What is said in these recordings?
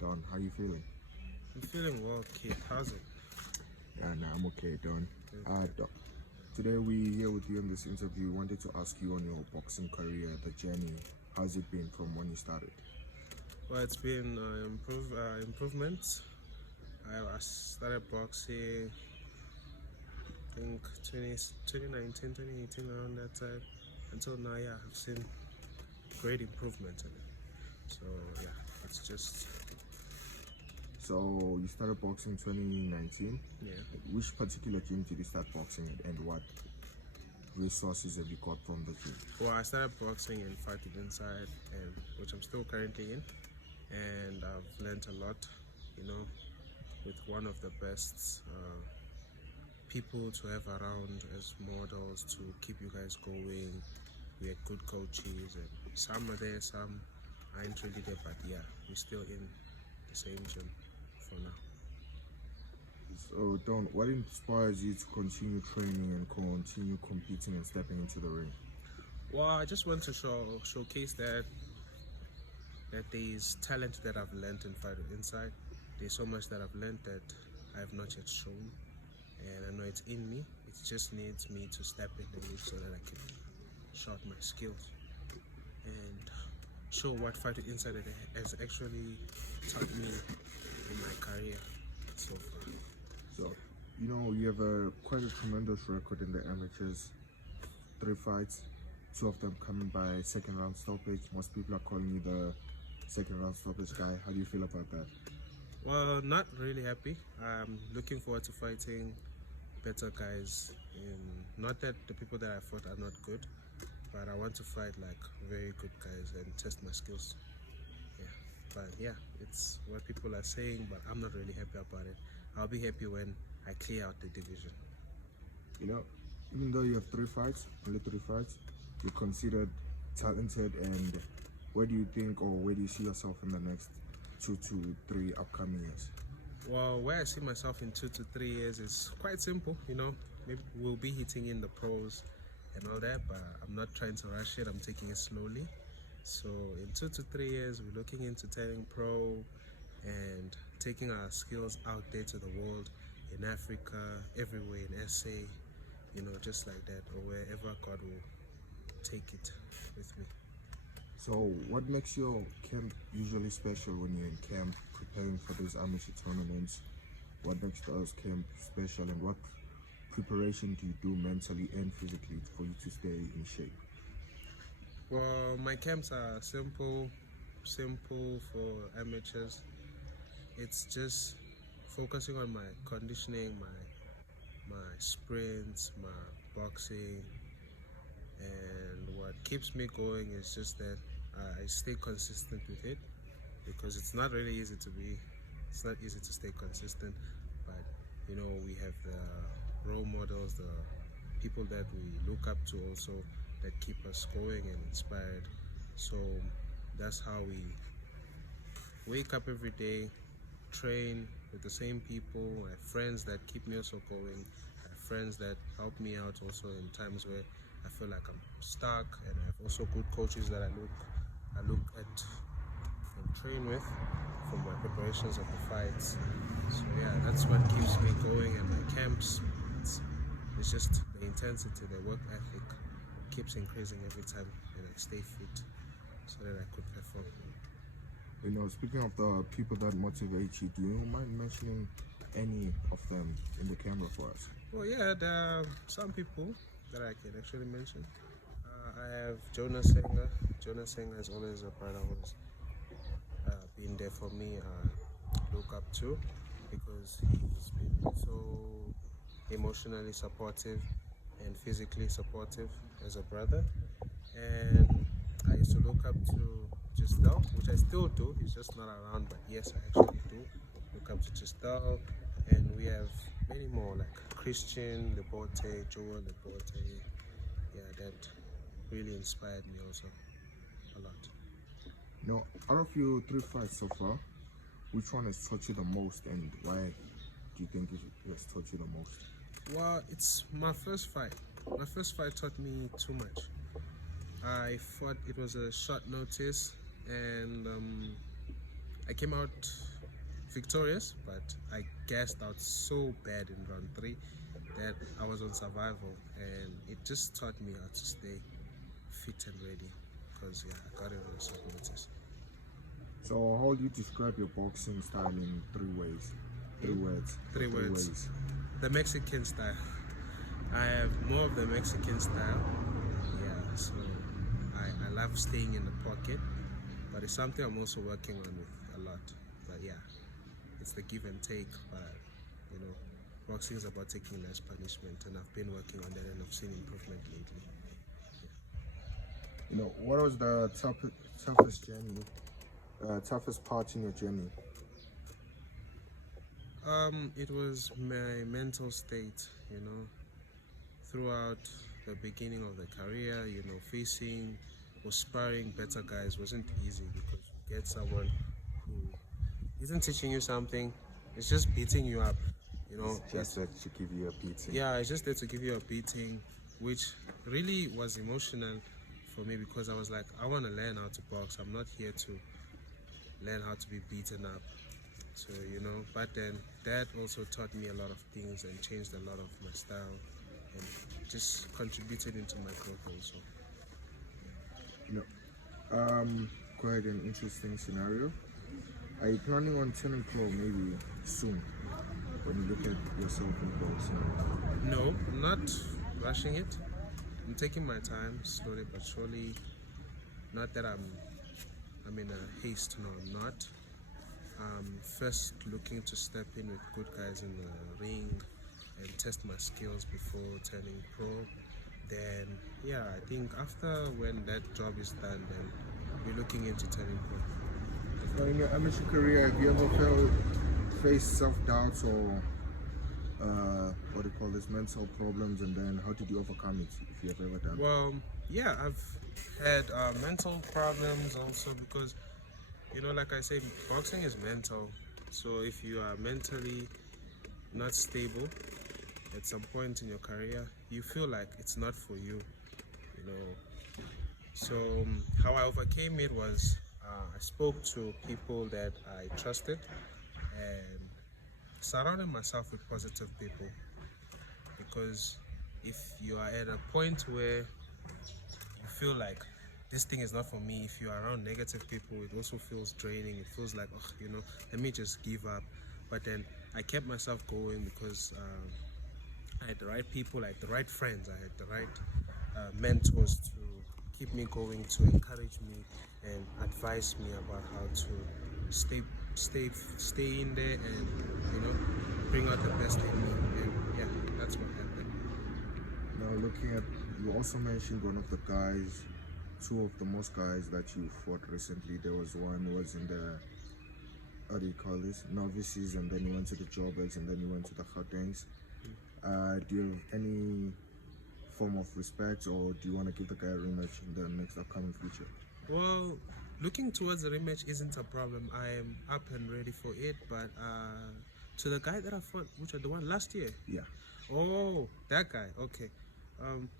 Don, how you feeling? I'm feeling well, kid. How's it? Yeah, nah, I'm okay, Don. Good. Doc, today we here with you in this interview. Wanted to ask you on your boxing career, the journey. How's it been from when you started? Well, it's been improvements. I started boxing, I think 2019, 2018, around that time. Until now, yeah, I've seen great improvement in it. So, yeah, it's just, So you started boxing 2019. yeah. Which particular gym did you start boxing at, and what resources have you got from the gym? Well, I started boxing in Fighting Inside, and which I'm still currently in. And I've learned a lot, with one of the best people to have around as models to keep you guys going. We had good coaches, and some are there, some aren't really there, but yeah, we're still in the same gym for now. So Don, what inspires you to continue training and continue competing and stepping into the ring? Well, I just want to showcase that there's talent that I've learned in Fight Inside. There's so much that I've learned that I have not yet shown, and I know it's in me. It just needs me to step in the ring so that I can shout my skills and show what Fighting Inside has actually taught me in my career so far. So, you have quite a tremendous record in the amateurs. 3 fights, 2 of them coming by second round stoppage. Most people are calling you the second round stoppage guy. How do you feel about that? Well, not really happy. I'm looking forward to fighting better guys. Not that the people that I fought are not good, but I want to fight like very good guys and test my skills. Yeah, but yeah, it's what people are saying, but I'm not really happy about it. I'll be happy when I clear out the division. Even though you have 3 fights, only 3 fights, you're considered talented. And where do you think, or where do you see yourself in the next 2 to 3 upcoming years? Well, where I see myself in 2 to 3 years is quite simple. Maybe we'll be hitting in the pros and all that, but I'm not trying to rush it. I'm taking it slowly. So in 2 to 3 years, we're looking into turning pro and taking our skills out there to the world, in Africa, everywhere, in SA, just like that, or wherever God will take it with me. So what makes your camp usually special when you're in camp preparing for those amateur tournaments? What makes those camp special, and what preparation do you do mentally and physically for you to stay in shape? Well, my camps are simple for amateurs. It's just focusing on my conditioning, my sprints, my boxing, and what keeps me going is just that I stay consistent with it, because it's not easy to stay consistent, but we have the role models, the people that we look up to also, that keep us going and inspired. So that's how we wake up every day, train with the same people. I have friends that keep me also going. I have friends that help me out also in times where I feel like I'm stuck, and I have also good coaches that I look at and train with for my preparations of the fights. So yeah, that's what keeps me going. And my camps, it's just the intensity, the work ethic keeps increasing every time, and I stay fit so that I could perform. Speaking of the people that motivate you, do you mind mentioning any of them in the camera for us? Well, yeah, there are some people that I can actually mention. I have Jonas Senga. Jonas Senga is always a brother who's been there for me. Look up to, because he's been so emotionally supportive and physically supportive as a brother. And I used to look up to Giselle, which I still do. He's just not around, but yes, I actually do look up to Giselle. And we have many more, like Christian Leporte, Joel Leporte. Yeah, that really inspired me also a lot. Out of your 3 fights so far, which one has taught you the most, and why do you think it has taught you the most? Well, it's my first fight. My first fight taught me too much. I fought, it was a short notice, and I came out victorious, but I gassed out so bad in round 3 that I was on survival, and it just taught me how to stay fit and ready, because yeah, I got it on short notice. So how would you describe your boxing style in 3 ways? 3 words. Three words. The Mexican style. I have more of the Mexican style. Yeah, so I love staying in the pocket, but it's something I'm also working on with a lot. But yeah, it's the give and take. But you know, boxing is about taking less punishment, and I've been working on that, and I've seen improvement lately. You know, what was the toughest journey, toughest part in your journey? It was my mental state, you know, throughout the beginning of the career, you know, facing or sparring better guys wasn't easy, because you get someone who isn't teaching you something, it's just beating you up, you know. Just that to give you a beating. Yeah, it's just there to give you a beating, which really was emotional for me, because I was like, I want to learn how to box. I'm not here to learn how to be beaten up. So, you know, but then that also taught me a lot of things and changed a lot of my style and just contributed into my growth also. You know, quite an interesting scenario. Are you planning on turning pro maybe soon? When you look at yourself in boxing? No, I'm not rushing it. I'm taking my time, slowly but surely. Not that I'm in a haste. No, I'm not. First looking to step in with good guys in the ring and test my skills before turning pro. Then yeah, I think after when that job is done, then we're looking into turning pro. So in your amateur career, have you ever faced self-doubts or what do you call this, mental problems, and then how did you overcome it, if you have ever done? Well, yeah, I've had mental problems also, because you know, like I said, boxing is mental. So if you are mentally not stable at some point in your career, you feel like it's not for you, you know. So how I overcame it was I spoke to people that I trusted and surrounded myself with positive people, because if you are at a point where you feel like this thing is not for me, if you're around negative people, it also feels draining. It feels like, oh, you know, let me just give up. But then I kept myself going, because I had the right people, I had the right friends, I had the right mentors to keep me going, to encourage me and advise me about how to stay in there and, you know, bring out the best in me. And yeah, that's what happened. Now looking at, you also mentioned one of the guys, two of the most guys that you fought recently. There was one who was in the, how do you call this, novices, and then you went to the jobbers, and then you went to the Gautengs. Do you have any form of respect, or do you want to give the guy a rematch in the next upcoming future? Well, looking towards the rematch isn't a problem. I am up and ready for it. But to the guy that I fought, which are the one last year? Yeah. Oh, that guy. Okay.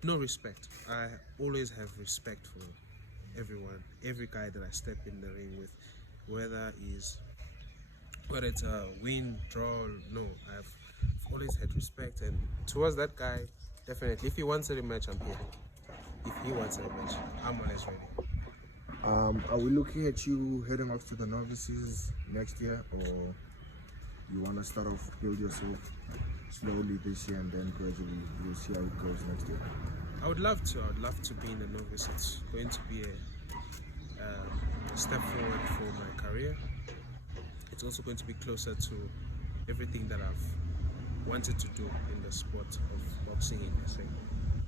No respect. I always have respect for everyone, every guy that I step in the ring with, whether it's a win, draw. No, I've always had respect, and towards that guy, definitely. If he wants a rematch, I'm here. If he wants a rematch, I'm always ready. Are we looking at you heading off to the novices next year, or you want to start off, build yourself slowly this year, and then gradually you'll see how it goes next year? I would love to be in the novice. It's going to be a step forward for my career. It's also going to be closer to everything that I've wanted to do in the sport of boxing in SA.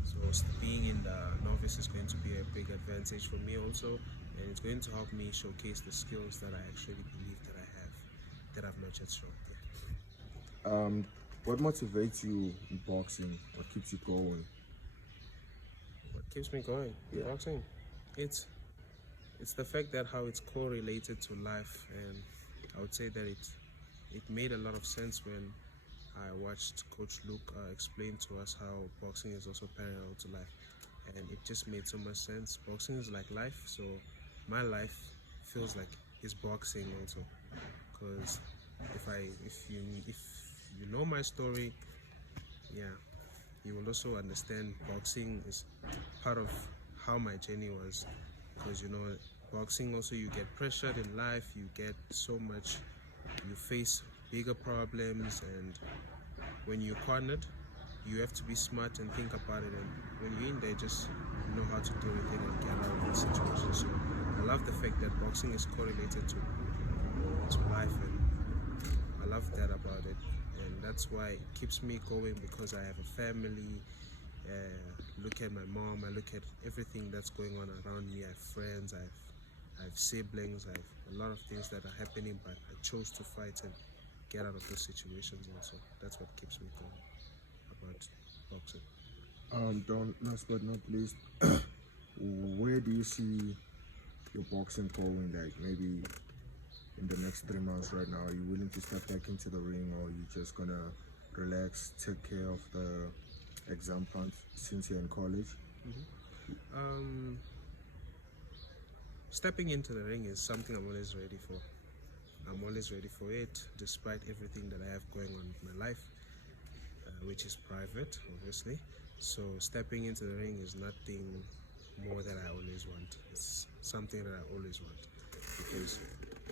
So being in the novice is going to be a big advantage for me also, and it's going to help me showcase the skills that I actually believe that I have, that I've not yet shown. Yeah. What motivates you in boxing? What keeps you going? What keeps me going in boxing? It's the fact that how it's correlated to life, and I would say that it made a lot of sense when I watched Coach Luke explain to us how boxing is also parallel to life, and it just made so much sense. Boxing is like life, so my life feels like it's boxing also, because if you know my story, yeah, you will also understand boxing is part of how my journey was. Because boxing also, you get pressured in life, you get so much, you face bigger problems, and when you're cornered, you have to be smart and think about it, and when you're in there, just know how to deal with it and get out of the situation. So I love the fact that boxing is correlated to life, and I love that about it, and that's why it keeps me going, because I have a family. Look at my mom, I look at everything that's going on around me. I have friends, I have siblings, I have a lot of things that are happening, but I chose to fight and get out of those situations also. That's what keeps me going about boxing. Don't last but not least, where do you see your boxing going? Like maybe in the next 3 months right now, are you willing to step back into the ring, or are you just gonna relax, take care of the exam plans since you're in college? Stepping into the ring is something I'm always ready for. I'm always ready for it, despite everything that I have going on in my life, which is private, obviously. So stepping into the ring is nothing more that I always want. It's something that I always want, because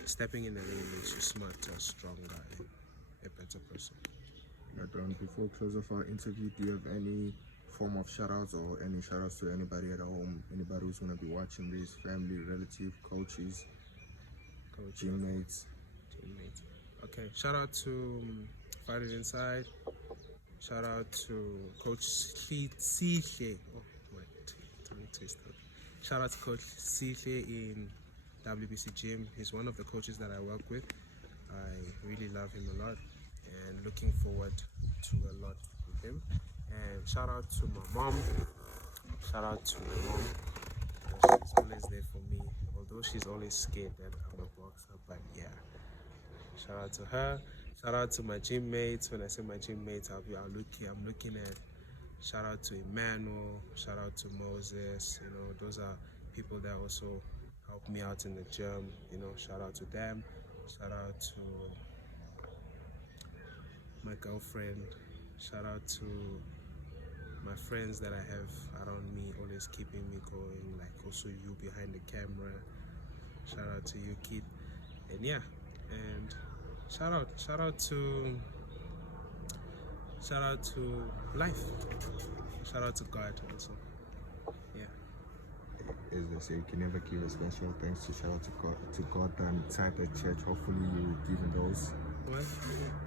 stepping in the ring makes you smarter, stronger, and a better person. Before close of our interview, do you have any form of shout-outs or any shout-outs to anybody at home, anybody who's going to be watching this, family, relative, coaches, teammates? Okay, shout out to Fight It Inside. Shout out to Coach Sihle. Oh, my tongue twisted. Shout out to Coach Sihle in WBC Gym. He's one of the coaches that I work with. I really love him a lot, and looking forward to a lot with him. And shout out to my mom. Shout out to my mom. She's always there for me, although she's always scared that I'm a boxer. But yeah, shout out to her. Shout out to my gym mates. When I say my gym mates, I'm looking at. Shout out to Emmanuel. Shout out to Moses. Those are people that also help me out in the gym. Shout out to them. Shout out to my girlfriend. Shout out to my friends that I have around me, always keeping me going, like also you behind the camera. Shout out to you, Keith. And yeah, and shout out to life. Shout out to God also. Yeah. As they say, you can never give a special thanks to shout out to God than type at church. Hopefully you will give him those. What?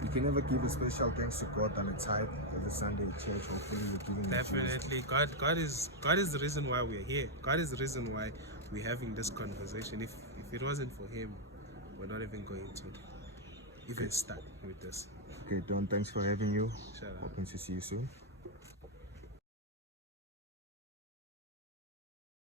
You can never give a special thanks to God than a type every Sunday at church. Hopefully you're giving him Definitely. God is the reason why we're here. God is the reason why we're having this conversation. If it wasn't for him, we're not even going to even start with this. Okay, Don, thanks for having you. Shout out. Hoping to see you soon.